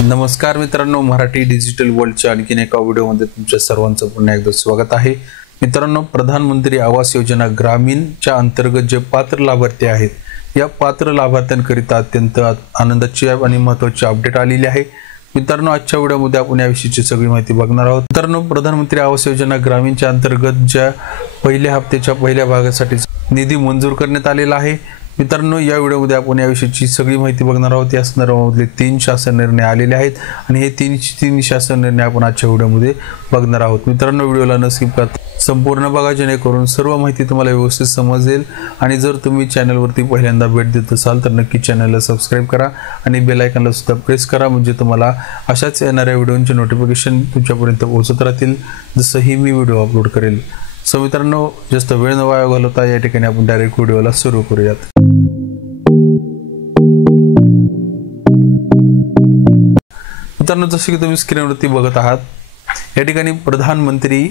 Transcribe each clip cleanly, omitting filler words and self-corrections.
नमस्कार मित्रांनो, मराठी डिजिटल वर्ल्डच्या आणखीन एका व्हिडिओमध्ये तुमच्या सर्वांचं पुन्हा एकदा स्वागत आहे। मित्रांनो, प्रधानमंत्री आवास योजना ग्रामीणच्या अंतर्गत जे पात्र लाभार्थी आहेत, या पात्र लाभार्थ्यांकरिता अत्यंत आनंदाची आणि महत्त्वाची अपडेट आलेली आहे। मित्रांनो, आजच्या व्हिडिओमध्ये आपण याविषयीची सगळी माहिती बघणार आहोत। मित्रांनो, प्रधानमंत्री आवास योजना ग्रामीणच्या अंतर्गत ज्या पहिल्या हप्त्याच्या पहिल्या भागासाठी निधी मंजूर करण्यात आलेला आहे। मित्रांनो, या व्हिडिओमध्ये आपण याविषयीची सगळी माहिती बघणार आहोत। या संदर्भातले 3 शासन निर्णय आलेले आहेत आणि हे 3 शासन निर्णय आपण आजच्या व्हिडिओमध्ये बघणार आहोत। मित्रांनो, व्हिडिओला न स्किप करता संपूर्ण बघा, जेणेकरून सर्व माहिती तुम्हाला व्यवस्थित समजेल। आणि जर तुम्ही चॅनलवरती पहिल्यांदा भेट देत असाल तर नक्की चॅनलला सबस्क्राइब करा आणि बेल आयकॉनला सुद्धा प्रेस करा, म्हणजे तुम्हाला अशाच येणाऱ्या व्हिडिओंचे नोटिफिकेशन तुमच्यापर्यंत पोहोचत राहतील जसंही मी व्हिडिओ अपलोड करेल। सो मित्रांनो, जास्त वेळ न वाया घालवता या ठिकाणी आपण डायरेक्ट व्हिडिओला सुरू करूयात। मित्रांनो, जसे की तुम्ही स्क्रीनवरती बघत आहात, या ठिकाणी प्रधानमंत्री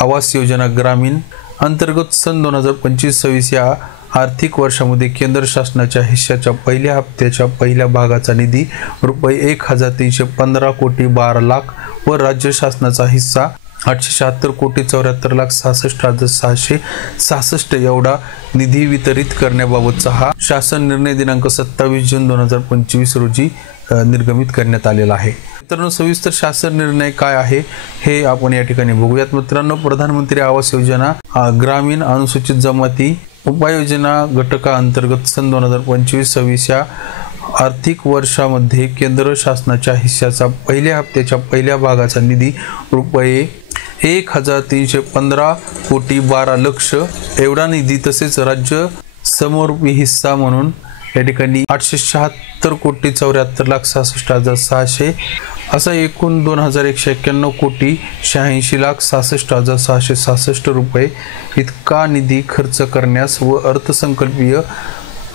आवास योजना ग्रामीण अंतर्गत सन 2025-26 या आर्थिक वर्षामध्ये केंद्र शासनाच्या हिश्श्याच्या पहिल्या हप्त्याच्या पहिल्या भागाचा निधी रुपये 1315 कोटी 12 लाख व राज्य शासनाचा हिस्सा 876 कोटी 74 लाख 66,666 एवढा निधी वितरित करण्याबाबतचा हा शासन निर्णय दिनांक 27 जून 2025 रोजी निर्गमित करण्यात आलेला आहे। मित्रांनो, सविस्तर शासन निर्णय काय आहे हे आपण या ठिकाणी बघूयात। मित्रांनो, प्रधानमंत्री आवास योजना ग्रामीण अनुसूचित जमाती उपाययोजना घटकाअंतर्गत सन 2025-26 या आर्थिक वर्षामध्ये केंद्र शासनाच्या हिस्साचा पहिल्या हप्त्याच्या पहिल्या भागाचा निधी रुपये 1315 कोटी 12 लक्ष एवढा निधी, तसेच राज्य समरूपी हिस्सा म्हणून या ठिकाणी 876 कोटी 74 लाख 66,600 असा एकूण 2191 कोटी 86 लाख 66,666 रुपये इतका निधी खर्च करण्यास व अर्थसंकल्पीय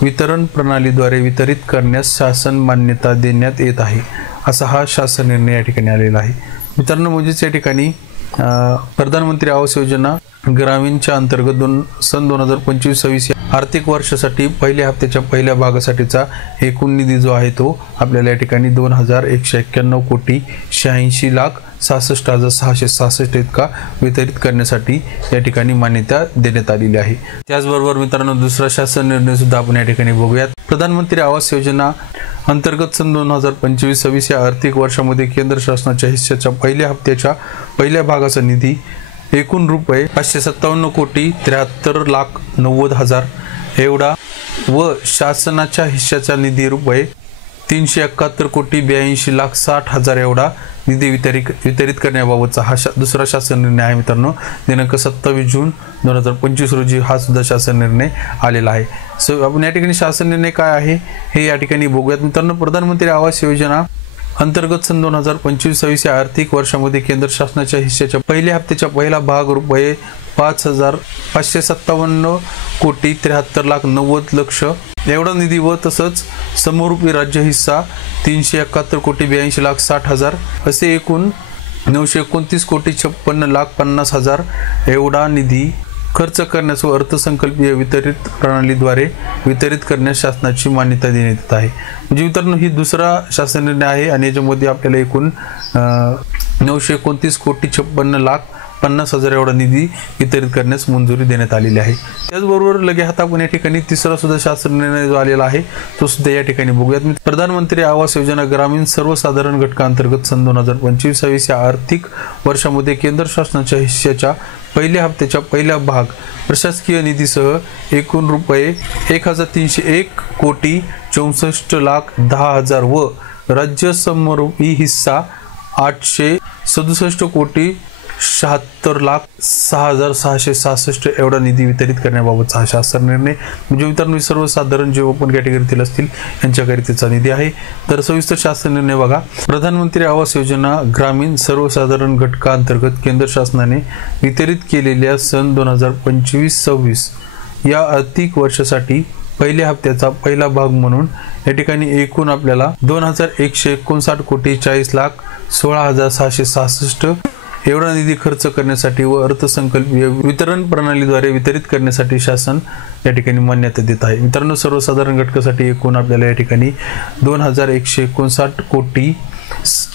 वितरण प्रणालीद्वारे वितरित करण्यास शासन मान्यता देण्यात येत आहे, असा हा शासन निर्णय या ठिकाणी आलेला आहे। मित्रांनो, म्हणजेच या ठिकाणी प्रधानमंत्री आवास योजना ग्रामीणच्या अंतर्गत सन 2025-26 आर्थिक वर्षासाठी पहिल्या हप्त्याच्या पहिल्या भागासाठीचा एकूण निधी जो आहे तो आपल्याला या ठिकाणी 2191 कोटी 86 लाख 66,666 इतका वितरित करण्यासाठी या ठिकाणी मान्यता देण्यात आलेली आहे। त्याचबरोबर मित्रांनो, दुसरा शासन निर्णय सुद्धा आपण या ठिकाणी बघूयात। प्रधानमंत्री आवास योजना अंतर्गत सन 2025-26 या आर्थिक वर्षामध्ये केंद्र शासनाच्या हिस्साच्या पहिल्या हप्त्याच्या पहिल्या भागाचा निधी एकूण रुपये 557 कोटी 73 लाख 90 हजार एवढा व शासनाच्या हिस्साचा निधी रुपये 371 कोटी 82 लाख 60 हजार एवढा निधी वितरित करण्याबाबतचा हा दुसरा शासन निर्णय आहे। मित्रांनो, दिनांक 27 जून 2025 रोजी हा सुद्धा शासन निर्णय आलेला आहे। सो आपण या ठिकाणी शासन निर्णय काय आहे हे या ठिकाणी बघूयात। मित्रांनो, प्रधानमंत्री आवास योजना अंतर्गत सन 2025-26 या आर्थिक वर्षामध्ये केंद्र शासनाच्या हिस्साच्या पहिल्या हप्त्याच्या पहिला भाग रुपये 5,557 कोटी 73 लाख 90 लक्ष एवढा निधी व तसंच समरूपी राज्य हिस्सा 371 कोटी 82 लाख 60 हजार असे एकूण 929 कोटी 56 लाख 50 हजार एवढा निधी खर्च करण्यास व अर्थसंकल्पीय वितरित प्रणालीद्वारे वितरित करण्यास शासनाची मान्यता देण्यात येत आहे। म्हणजे मित्रांनो, ही दुसरा शासन निर्णय आहे आणि याच्यामध्ये आपल्याला एकूण 929 कोटी 56 लाख 50 हजार एवढा निधी वितरित करण्यास मंजुरी देण्यात आलेली आहे। त्याचबरोबर लगे हात आपण या ठिकाणी तिसरा सुद्धा शासन निर्णय जो आलेला आहे तो सुद्धा या ठिकाणी बघूयात। प्रधानमंत्री आवास योजना ग्रामीण सर्वसाधारण घटकाअंतर्गत सन 2025-26 या आर्थिक वर्षामध्ये केंद्र शासनाच्या हिस्साच्या पहिल्या हप्त्याच्या पहिला भाग प्रशासकीय निधीसह एकूण रुपये 1301 कोटी 64 लाख 10 हजार व राज्य समरूपी हिस्सा 867 कोटी 76 लाख 6,666 एवढा निधी वितरित करण्याबाबतचा हा शासन निर्णय, म्हणजे मित्रांनो सर्वसाधारण जे ओपन कॅटेगरीतील असतील यांच्याकरिताचा निधी आहे। तर सविस्तर शासन निर्णय बघा। प्रधानमंत्री आवास योजना ग्रामीण सर्वसाधारण घटकाअंतर्गत केंद्र शासनाने वितरित केलेल्या सन 2025-26 या आर्थिक वर्षासाठी पहिल्या हप्त्याचा पहिला भाग म्हणून या ठिकाणी एकूण आपल्याला 2,159 कोटी 40 लाख 16,666 एवढा निधी खर्च करण्यासाठी व अर्थसंकल्पीय वितरण प्रणालीद्वारे वितरित करण्यासाठी शासन या ठिकाणी मान्यता देत आहे। मित्रांनो, सर्वसाधारण घटकासाठी एकूण आपल्याला या ठिकाणी 2,159 कोटी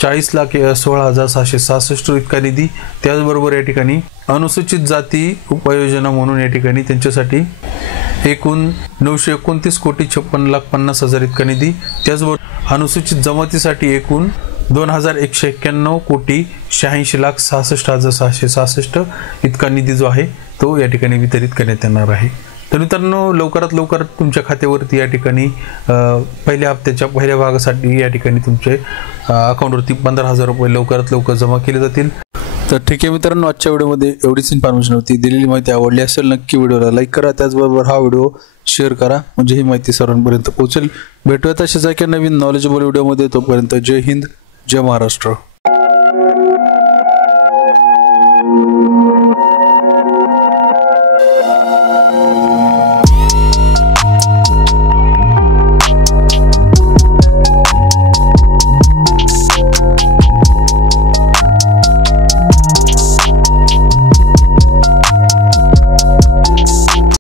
40,16,766 इतका निधी। त्याचबरोबर या ठिकाणी अनुसूचित जाती उपयोजना म्हणून या ठिकाणी त्यांच्यासाठी एकूण 929,56,50,000 इतका निधी। त्याचबरोबर अनुसूचित जमातीसाठी एकूण 2,191,86,66,666 इतका निधी जो आहे तो या ठिकाणी वितरित करण्यात येणार आहे। तर मित्रांनो, लवकरात लवकर तुमच्या खात्यावरती या ठिकाणी पहिल्या हप्त्याच्या पहिल्या भागासाठी या ठिकाणी तुमचे अकाउंटवरती 15,000 रुपये लवकरात लवकर जमा केले जातील। तर ठीक आहे मित्रांनो, आजच्या व्हिडिओमध्ये एवढीच इन्फॉर्मेशन होती। दिलेली माहिती आवडली असेल नक्की व्हिडिओला लाईक करा, त्याचबरोबर हा व्हिडिओ शेअर करा म्हणजे ही माहिती सर्वांपर्यंत पोहोचेल। भेटूया तशाच एका नवीन नॉलेजेबल व्हिडिओमध्ये, तोपर्यंत जय हिंद, जय महाराष्ट्र।